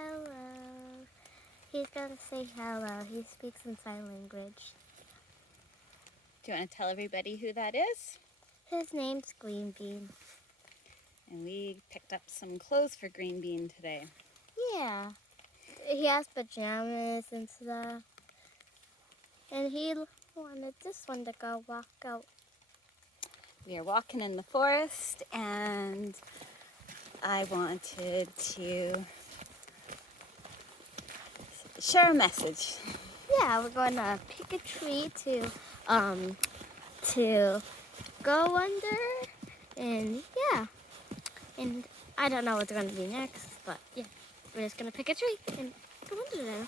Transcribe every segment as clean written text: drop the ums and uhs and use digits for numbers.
hello. He's gonna say hello. He speaks in sign language. Do you want to tell everybody who that is? His name's Green Bean. And we picked up some clothes for Green Bean today. Yeah. He has pajamas and stuff. And he wanted this one to go walk out. We are walking in the forest and I wanted to share a message. Yeah, we're going to pick a tree to go under, and yeah, and I don't know what's going to be next, but yeah, we're just going to pick a tree and go under there.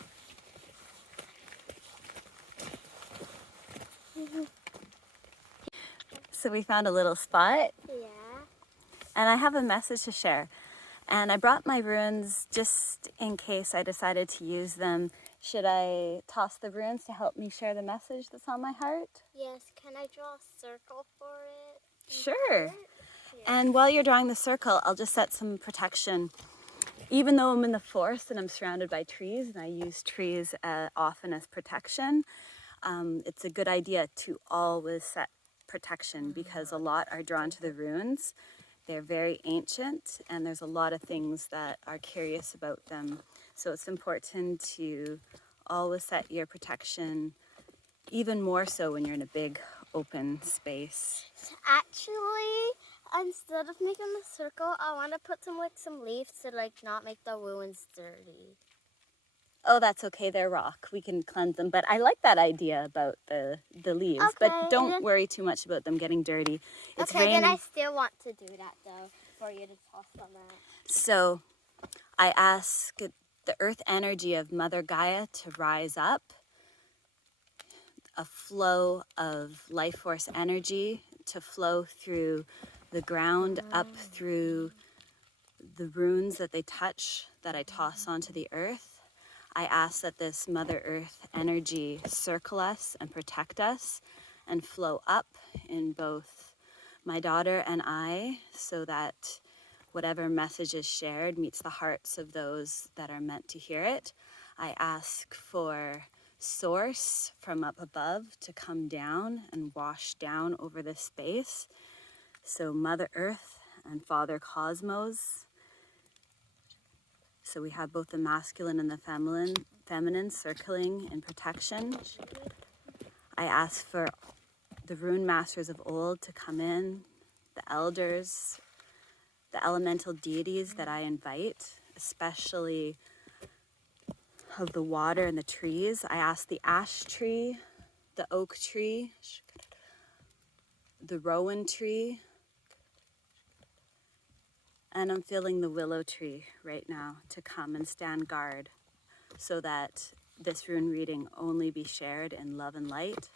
So we found a little spot Yeah. and I have a message to share. And I brought my runes just in case I decided to use them. Should I toss the runes to help me share the message that's on my heart? Yes, can I draw a circle for it? Sure. Yeah. And while you're drawing the circle, I'll just set some protection. Even though I'm in the forest and I'm surrounded by trees, and I use trees often as protection, it's a good idea to always set protection because a lot are drawn to the runes. They're very ancient and there's a lot of things that are curious about them. So it's important to always set your protection, even more so when you're in a big open space. Actually, instead of making a circle, I want to put some leaves to not make the ruins dirty. Oh, that's okay, they're rock. We can cleanse them. But I like that idea about the leaves. Okay, But don't worry too much about them getting dirty. It's okay, raining. then I still want to do that though, for you to toss them out. So I ask the earth energy of Mother Gaia to rise up, a flow of life force energy to flow through the ground, up through the runes that they touch, that I toss onto the earth. I ask that this Mother Earth energy circle us and protect us and flow up in both my daughter and I, so that whatever message is shared meets the hearts of those that are meant to hear it. I ask for source from up above to come down and wash down over this space. So Mother Earth and Father Cosmos. So we have both the masculine and the feminine circling in protection. I ask for the rune masters of old to come in, the elders, the elemental deities that I invite, especially of the water and the trees. I ask the ash tree, the oak tree, the rowan tree, and I'm feeling the willow tree right now to come and stand guard so that this rune reading only be shared in love and light.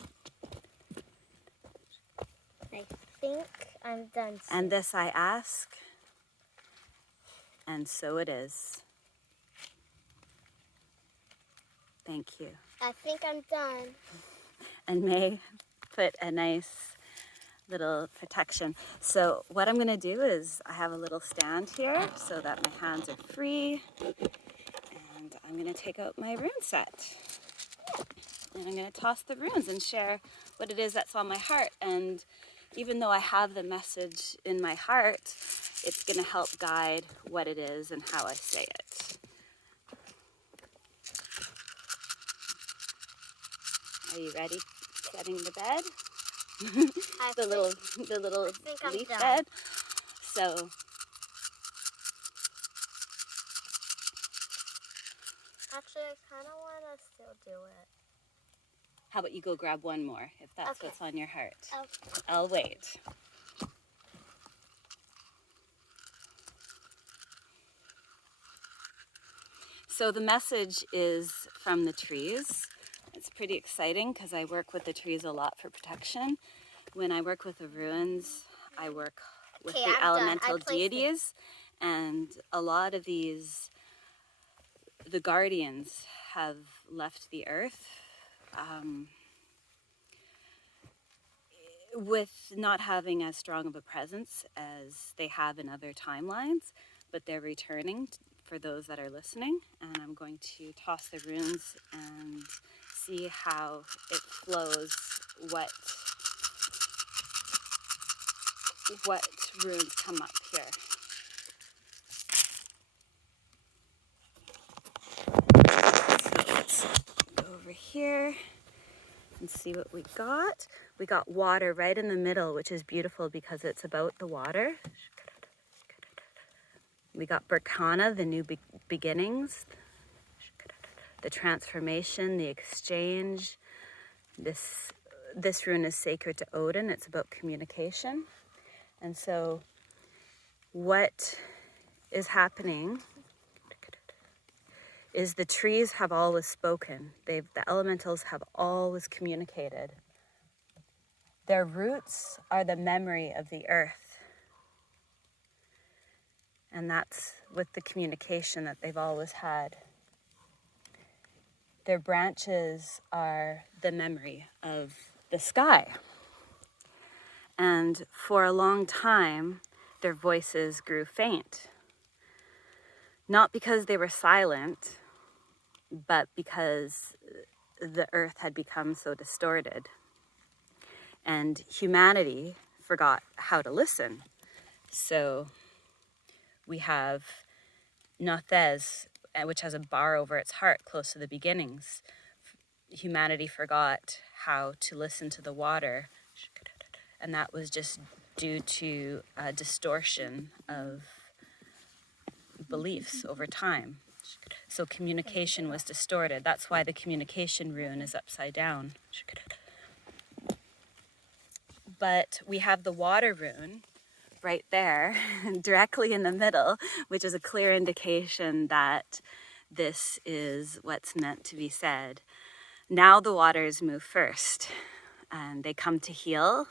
I think I'm done. And this I ask, and so it is. Thank you. I think I'm done. And May put a nice little protection. So what I'm going to do is I have a little stand here so that my hands are free, and I'm going to take out my rune set and I'm going to toss the runes and share what it is that's on my heart. And even though I have the message in my heart, it's going to help guide what it is and how I say it. Are you ready? Setting the bed? the little leaf bed. So Actually, I kind of want to still do it. how about you go grab one more if that's Okay. what's on your heart? Okay. I'll wait. So the message is from the trees. It's pretty exciting because I work with the trees a lot for protection. When I work with the ruins, I work with the elemental deities, and a lot of these, the guardians have left the earth with not having as strong of a presence as they have in other timelines, but they're returning for those that are listening, and I'm going to toss the runes and see how it flows, what runes come up here. So let's go over here and see what we got. We got water right in the middle, which is beautiful because it's about the water. We got Berkana, the new beginnings, the transformation, the exchange. This rune is sacred to Odin. It's about communication. And so what is happening is the trees have always spoken. The elementals have always communicated. Their roots are the memory of the earth. And that's with the communication that they've always had. Their branches are the memory of the sky. And for a long time, their voices grew faint. Not because they were silent, but because the earth had become so distorted. And humanity forgot how to listen. So we have Nothez, which has a bar over its heart close to the beginnings. Humanity forgot how to listen to the water. And that was just due to a distortion of beliefs over time. So communication was distorted. That's why the communication rune is upside down. But we have the water rune right there, directly in the middle, which is a clear indication that this is what's meant to be said. Now the waters move first, and they come to heal,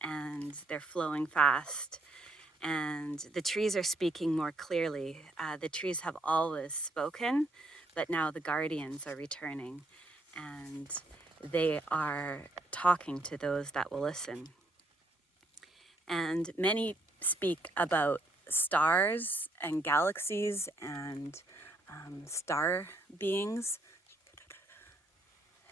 and they're flowing fast. And the trees are speaking more clearly. The trees have always spoken, but now the guardians are returning, and they are talking to those that will listen. And many speak about stars and galaxies and star beings,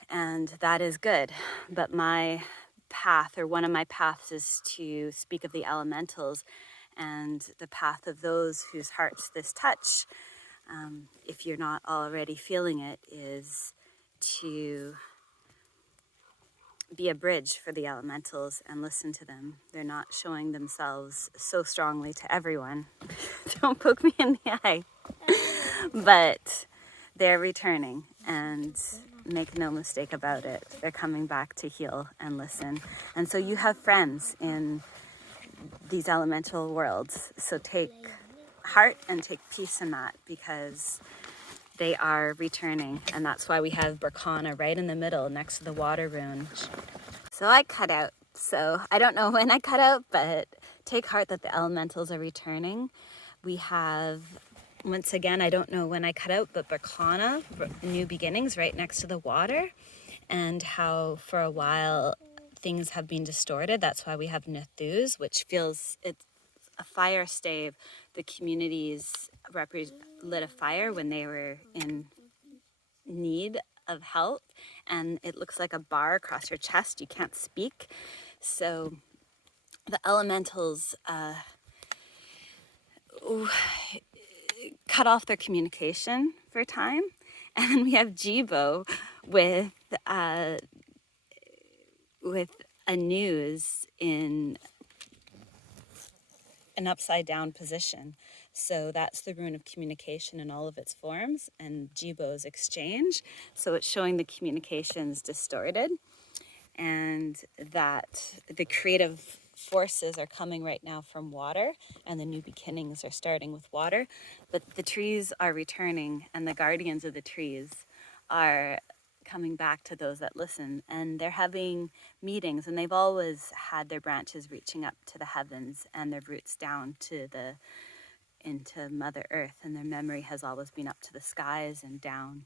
and that is good. But my path, or one of my paths, is to speak of the elementals, and the path of those whose hearts this touch, if you're not already feeling it, is to be a bridge for the elementals and listen to them. They're not showing themselves so strongly to everyone. Don't poke me in the eye. But they're returning, and make no mistake about it, they're coming back to heal and listen. And so you have friends in these elemental worlds. So take heart and take peace in that, because they are returning. And that's why we have Berkana right in the middle next to the water rune. So I cut out. So I don't know when I cut out, but take heart that the elementals are returning. We have, once again, I don't know when I cut out, but Berkana, new beginnings, right next to the water, and how for a while things have been distorted. That's why we have Nethuz, which feels, it's a fire stave. The communities lit a fire when they were in need of help, and it looks like a bar across your chest. You can't speak. So the elementals cut off their communication for a time. And then we have Jibo with a news in an upside down position. So that's the rune of communication in all of its forms, and Jibo's exchange. So it's showing the communications distorted, and that the creative forces are coming right now from water, and the new beginnings are starting with water. But the trees are returning, and the guardians of the trees are coming back to those that listen, and they're having meetings, and they've always had their branches reaching up to the heavens and their roots down to into Mother Earth, and their memory has always been up to the skies and down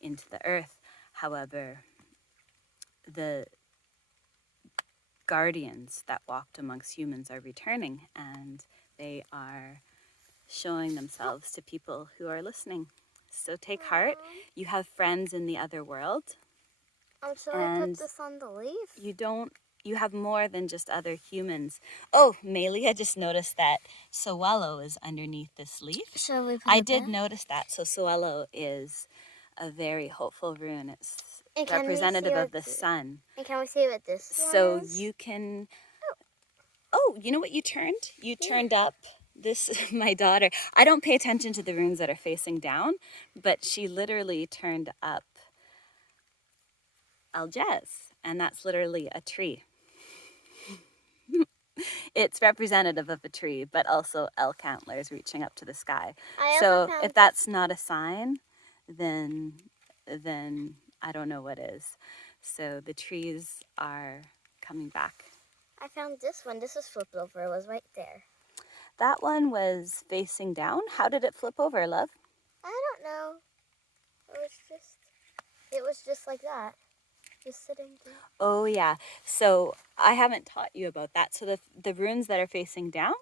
into the earth. However, the guardians that walked amongst humans are returning, and they are showing themselves to people who are listening. So take heart. You have friends in the other world. Should I put this on the leaf? You have more than just other humans. Oh, Mayleah just noticed that Soello is underneath this leaf. Shall we put I it did back? notice that. So Soello is a very hopeful rune. It's And can we representative see of what the sun. And can we see what this So one is? you can... Oh, you know what you turned? You turned up this, my daughter. I don't pay attention to the runes that are facing down, but she literally turned up Aljez, and that's literally a tree. It's representative of a tree, but also elk antlers reaching up to the sky. So if that's not a sign, then I don't know what is. So the trees are coming back. I found this one. This is flipped over. It was right there. That one was facing down. How did it flip over, love? I don't know. It was just like that. Just sitting there. Oh yeah. So I haven't taught you about that. So the runes that are facing down,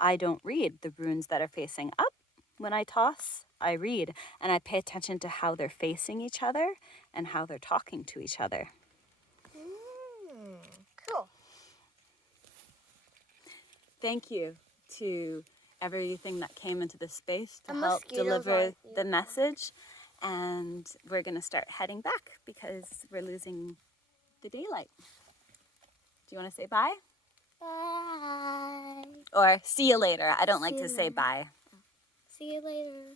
I don't read. The runes that are facing up, when I toss, I read. And I pay attention to how they're facing each other and how they're talking to each other. Cool. Thank you to everything that came into this space to The help mosquitoes deliver aren't the here. message. And we're going to start heading back because we're losing the daylight. Do you want to say bye? Bye. Or see you later. I don't like See to you say later. bye. See you later.